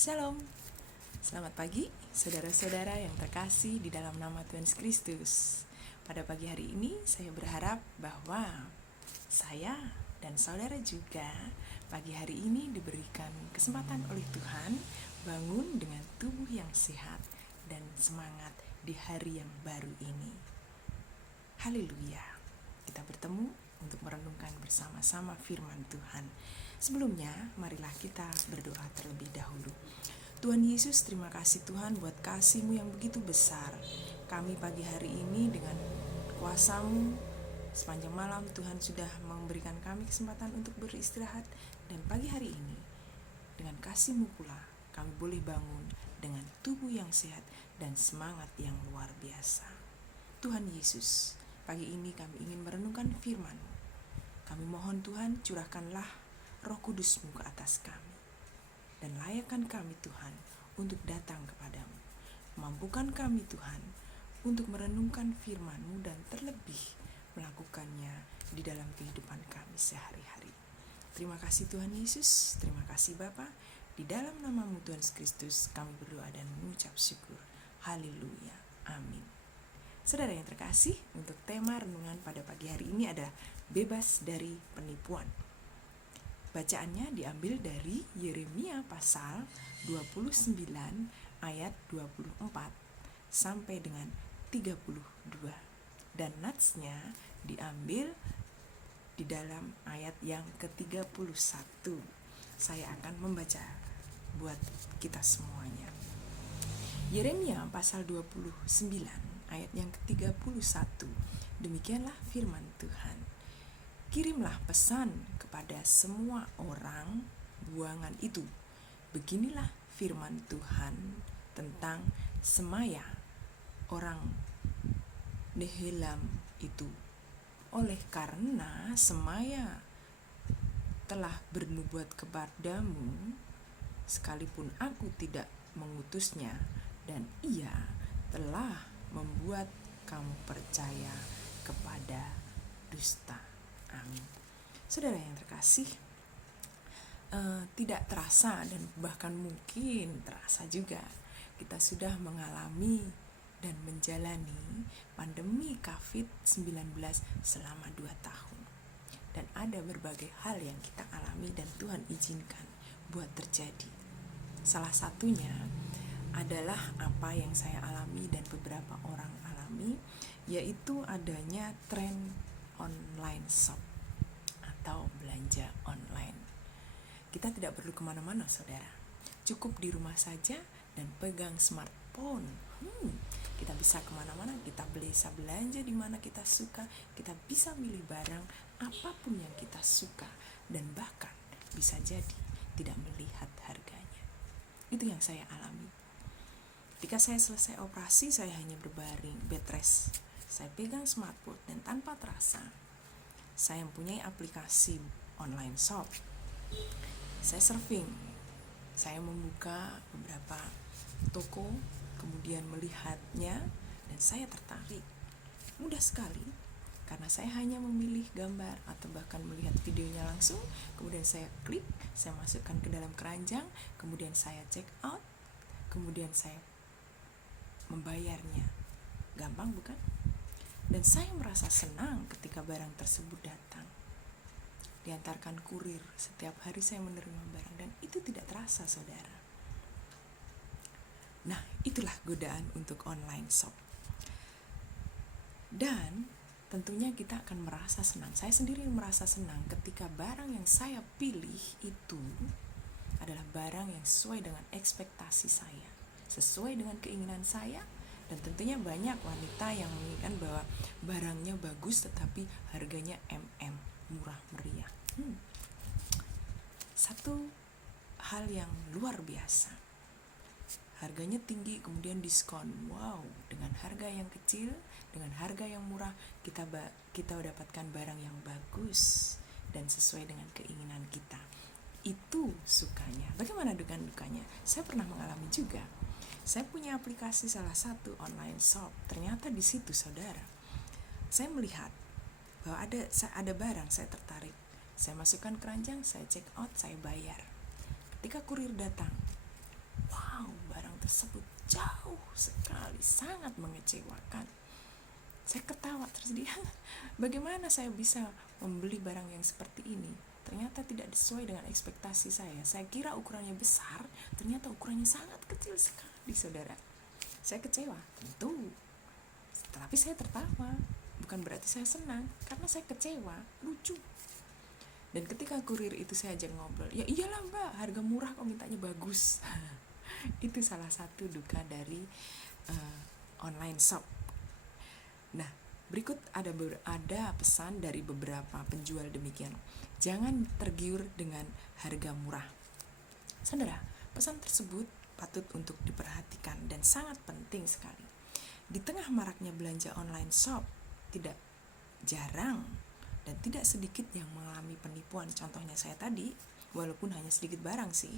Shalom, selamat pagi saudara-saudara yang terkasih di dalam nama Tuhan Yesus Kristus. Pada pagi hari ini saya berharap bahwa saya dan saudara juga pagi hari ini diberikan kesempatan oleh Tuhan bangun dengan tubuh yang sehat dan semangat di hari yang baru ini. Haleluya. Kita bertemu untuk merenungkan bersama-sama firman Tuhan. Sebelumnya, marilah kita berdoa terlebih dahulu. Tuhan Yesus, terima kasih Tuhan buat kasih-Mu yang begitu besar. Kami pagi hari ini dengan kuasa-Mu, sepanjang malam Tuhan sudah memberikan kami kesempatan untuk beristirahat. Dan pagi hari ini, dengan kasih-Mu pula, kami boleh bangun dengan tubuh yang sehat dan semangat yang luar biasa. Tuhan Yesus, pagi ini kami ingin merenungkan firman-Mu. Kami mohon Tuhan, curahkanlah Roh Kudus-Mu ke atas kami. Dan layakkan kami Tuhan untuk datang kepadamu. Mampukan kami Tuhan untuk merenungkan firman-Mu dan terlebih melakukannya di dalam kehidupan kami sehari-hari. Terima kasih Tuhan Yesus, terima kasih Bapa. Di dalam nama-Mu Tuhan Yesus Kristus kami berdoa dan mengucap syukur. Haleluya, amin. Saudara yang terkasih, untuk tema renungan pada pagi hari ini adalah bebas dari penipuan. Bacaannya diambil dari Yeremia pasal 29 ayat 24 sampai dengan 32. Dan natsnya diambil di dalam ayat yang ke-31. Saya akan membaca buat kita semuanya. Yeremia pasal 29 ayat yang ke-31. Demikianlah firman Tuhan. Kirimlah pesan kepada semua orang buangan itu. Beginilah firman Tuhan tentang Semaya, orang Nehelam itu. Oleh karena Semaya telah bernubuat kepadamu, sekalipun aku tidak mengutusnya, dan ia telah membuat kamu percaya kepada dusta. Amin. Saudara yang terkasih, tidak terasa dan bahkan mungkin terasa juga kita sudah mengalami dan menjalani pandemi COVID-19 selama 2 tahun. Dan ada berbagai hal yang kita alami dan Tuhan izinkan buat terjadi. Salah satunya adalah apa yang saya alami dan beberapa orang alami, yaitu adanya tren online shop atau belanja online. Kita tidak perlu kemana-mana saudara, cukup di rumah saja dan pegang smartphone. Kita bisa kemana-mana, kita bisa belanja di mana kita suka, kita bisa milih barang apapun yang kita suka, dan bahkan bisa jadi tidak melihat harganya. Itu yang saya alami. Ketika saya selesai operasi, saya hanya berbaring bed rest. Saya pegang smartphone dan tanpa terasa saya mempunyai aplikasi online shop. Saya surfing, saya membuka beberapa toko, kemudian melihatnya dan saya tertarik. Mudah sekali karena saya hanya memilih gambar atau bahkan melihat videonya langsung, kemudian saya klik, saya masukkan ke dalam keranjang, kemudian saya check out, kemudian saya membayarnya. Gampang bukan? Dan saya merasa senang ketika barang tersebut datang. Diantarkan kurir, setiap hari saya menerima barang dan itu tidak terasa saudara. Nah, itulah godaan untuk online shop. Dan tentunya kita akan merasa senang. Saya sendiri merasa senang ketika barang yang saya pilih itu adalah barang yang sesuai dengan ekspektasi saya, sesuai dengan keinginan saya. Dan tentunya banyak wanita yang menginginkan bahwa barangnya bagus tetapi harganya murah meriah. Satu hal yang luar biasa. Harganya tinggi kemudian diskon. Wow, dengan harga yang kecil, dengan harga yang murah kita dapatkan barang yang bagus dan sesuai dengan keinginan kita. Itu sukanya. Bagaimana dengan dukanya? Saya pernah mengalami juga. Saya punya aplikasi salah satu online shop. Ternyata di situ saudara, saya melihat bahwa ada barang, saya tertarik. Saya masukkan keranjang, saya check out, saya bayar. Ketika kurir datang, tersebut jauh sekali, sangat mengecewakan. Saya ketawa terus dia, bagaimana saya bisa membeli barang yang seperti ini? Ternyata tidak sesuai dengan ekspektasi saya. Saya kira ukurannya besar, ternyata ukurannya sangat kecil sekali, saudara. Saya kecewa, tentu. Tapi saya tertawa, bukan berarti saya senang, karena saya kecewa, lucu. Dan ketika kurir itu saya ajak ngobrol, ya iyalah mbak, harga murah kok mintanya bagus. Itu salah satu duka dari online shop. Nah, berikut ada pesan dari beberapa penjual demikian. Jangan tergiur dengan harga murah. Saudara, pesan tersebut patut untuk diperhatikan dan sangat penting sekali. Di tengah maraknya belanja online shop, tidak jarang dan tidak sedikit yang mengalami penipuan. Contohnya saya tadi, walaupun hanya sedikit barang sih,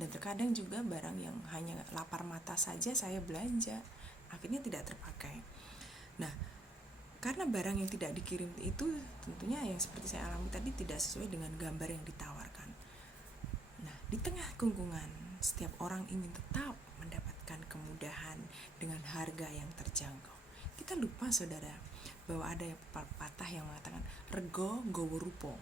dan terkadang juga barang yang hanya lapar mata saja saya belanja, akhirnya tidak terpakai. Nah, karena barang yang tidak dikirim itu tentunya yang seperti saya alami tadi tidak sesuai dengan gambar yang ditawarkan. Nah, di tengah kungkungan, setiap orang ingin tetap mendapatkan kemudahan dengan harga yang terjangkau. Kita lupa saudara, bahwa ada pepatah yang mengatakan rego nggawa rupa.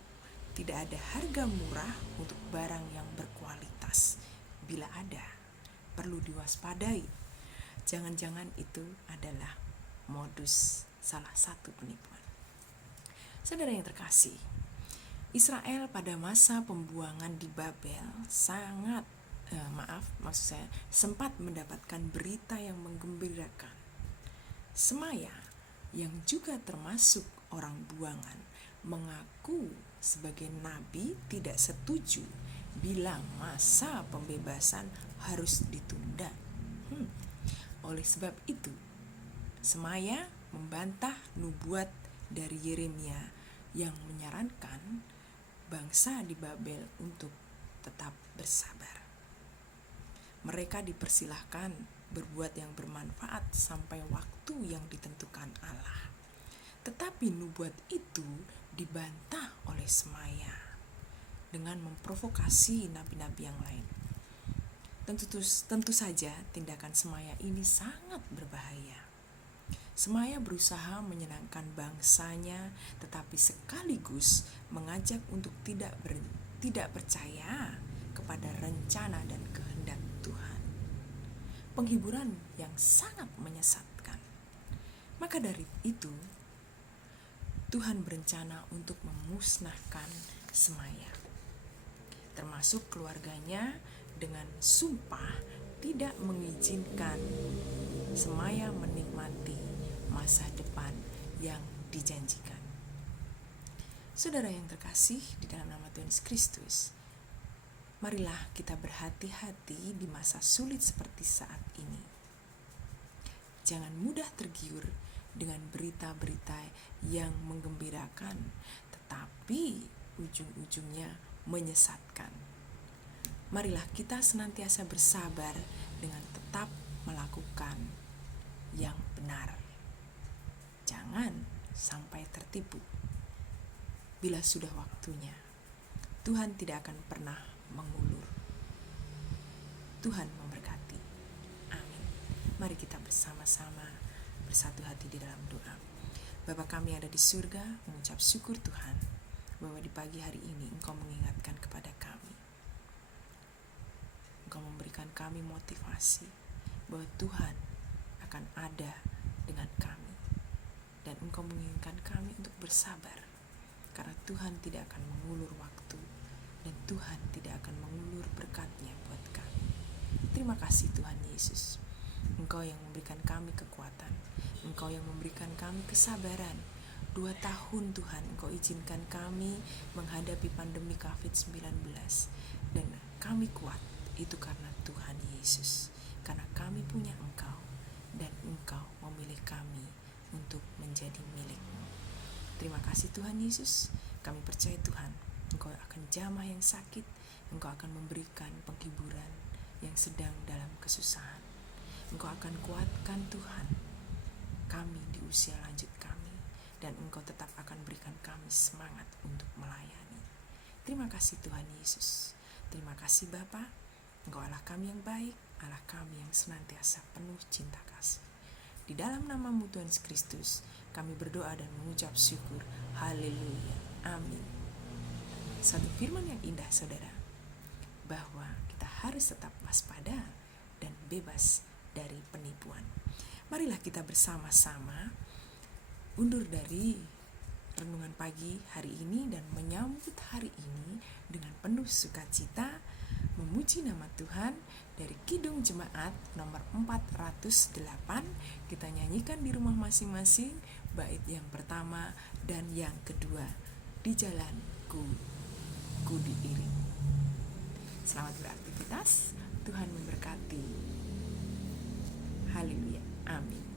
Tidak ada harga murah untuk barang yang berkualitas. Bila ada, perlu diwaspadai. Jangan-jangan itu adalah modus salah satu penipuan. Saudara yang terkasih, Israel pada masa pembuangan di Babel sempat mendapatkan berita yang menggembirakan. Semaya, yang juga termasuk orang buangan, mengaku sebagai nabi tidak setuju bila masa pembebasan harus ditunda. Oleh sebab itu, Semaya membantah nubuat dari Yeremia yang menyarankan bangsa di Babel untuk tetap bersabar. Mereka dipersilahkan berbuat yang bermanfaat sampai waktu yang ditentukan Allah. Tetapi nubuat itu dibantah oleh Semaya dengan memprovokasi nabi-nabi yang lain. Tentu saja tindakan Semaya ini sangat berbahaya. Semaya berusaha menyenangkan bangsanya, tetapi sekaligus mengajak untuk tidak percaya kepada rencana dan kehendak Tuhan. Penghiburan yang sangat menyesatkan. Maka dari itu, Tuhan berencana untuk memusnahkan Semaya, termasuk keluarganya, dengan sumpah tidak mengizinkan Semaya menikmati masa depan yang dijanjikan. Saudara yang terkasih di dalam nama Tuhan Yesus Kristus, marilah kita berhati-hati di masa sulit seperti saat ini. Jangan mudah tergiur dengan berita-berita yang menggembirakan, tetapi ujung-ujungnya menyesatkan. Marilah kita senantiasa bersabar dengan tetap melakukan yang benar. Jangan sampai tertipu. Bila sudah waktunya, Tuhan tidak akan pernah mengulur. Tuhan memberkati. Amin. Mari kita bersama-sama bersatu hati di dalam doa. Bapa kami yang ada di surga, mengucap syukur Tuhan bahwa di pagi hari ini Engkau mengingatkan kepada kami. Engkau memberikan kami motivasi bahwa Tuhan akan ada dengan kami. Dan Engkau menginginkan kami untuk bersabar, karena Tuhan tidak akan mengulur waktu, dan Tuhan tidak akan mengulur berkat-Nya buat kami. Terima kasih Tuhan Yesus. Engkau yang memberikan kami kekuatan, Engkau yang memberikan kami kesabaran. 2 tahun Tuhan Engkau izinkan kami menghadapi pandemi COVID-19, dan kami kuat itu karena Tuhan Yesus, karena kami punya Engkau, dan Engkau memilih kami untuk menjadi milik-Mu. Terima kasih Tuhan Yesus. Kami percaya Tuhan, Engkau akan jamah yang sakit, Engkau akan memberikan penghiburan yang sedang dalam kesusahan. Engkau akan kuatkan Tuhan kami di usia lanjut kami, dan Engkau tetap akan berikan kami semangat untuk melayani. Terima kasih Tuhan Yesus. Terima kasih Bapa. Engkau Allah kami yang baik, Allah kami yang senantiasa penuh cinta kasih. Di dalam nama-Mu Tuhan Yesus Kristus, kami berdoa dan mengucap syukur. Haleluya. Amin. Satu firman yang indah, saudara, bahwa kita harus tetap waspada dan bebas dari penipuan. Marilah kita bersama-sama undur dari renungan pagi hari ini dan menyambut hari ini dengan penuh sukacita, memuji nama Tuhan. Dari Kidung Jemaat nomor 408, kita nyanyikan di rumah masing-masing bait yang pertama dan yang kedua. Di jalanku ku diiring. Selamat beraktivitas, Tuhan memberkati. Haleluya, amin.